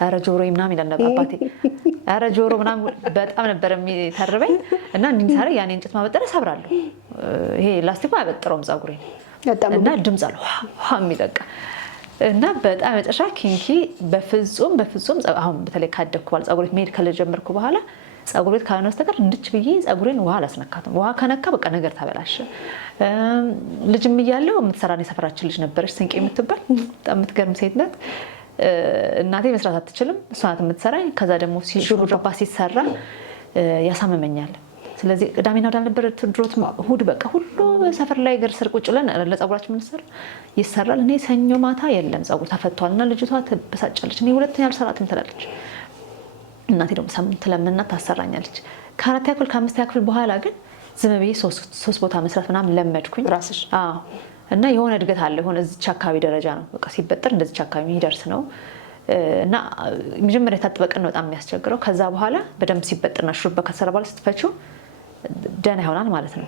ኧረ ጆሮዬ ምናምን ይላል ነበር አባቴ። ኧረ ጆሮ ምናምን በጣም ነበር የሚተርበኝ እና እንዲንሳረ ያኔ እንጨት ማበጠሪያ ሰብራለሁ። ይሄ ላስቲኩ አያበጥረውም ፀጉሬን እና ድምፅ አለው የሚለቃ እና በጣም መጨረሻ ኪንኪ በፍጹም አሁን በተለይ ካደግኩ በኋላ ፀጉሬ መሄድ ከጀመርኩ በኋላ ፀጉር ቤት ካልሆነ በስተቀር እንድች ብዬ ፀጉሬን ውሃ አላስነካትም። ውሃ ከነካ በቃ ነገር ተበላሸ። ልጅም እያለሁ የምትሰራን የሰፈራችን ልጅ ነበረች ስንቄ የምትባል በጣም የምትገርም ሴት ናት። እናቴ መስራት አትችልም፣ እሷ ናት የምትሰራኝ። ከዛ ደግሞ ሹሩባ ሲሰራ ያሳመመኛል። ስለዚህ ቅዳሜና እሑድ አልነበረ ድሮት እሑድ በቃ ሁሉ ሰፈር ላይ እግር ስር ቁጭ ብለን ለፀጉራችን የምንሰራ ይሰራል። እኔ ሰኞ ማታ የለም ፀጉር ተፈቷል እና ልጅቷ ትበሳጫለች። እኔ ሁለተኛ አልሰራትም ትላለች። እናቴ ደግሞ ሳምንት ለምና ታሰራኛለች። ከአራት ያክል ከአምስት ያክል በኋላ ግን ዝም ብዬ ሶስት ቦታ መስራት ምናምን ለመድኩኝ ራስሽ። አዎ እና የሆነ እድገት አለ። የሆነ እዚች አካባቢ ደረጃ ነው በቃ ሲበጠር እንደዚች አካባቢ የሚደርስ ነው እና መጀመሪያ የታጠበ ቀን ነው በጣም የሚያስቸግረው። ከዛ በኋላ በደንብ ሲበጠርና ሹሩባ ከተሰራ በኋላ ስትፈቺው ደህና ይሆናል ማለት ነው።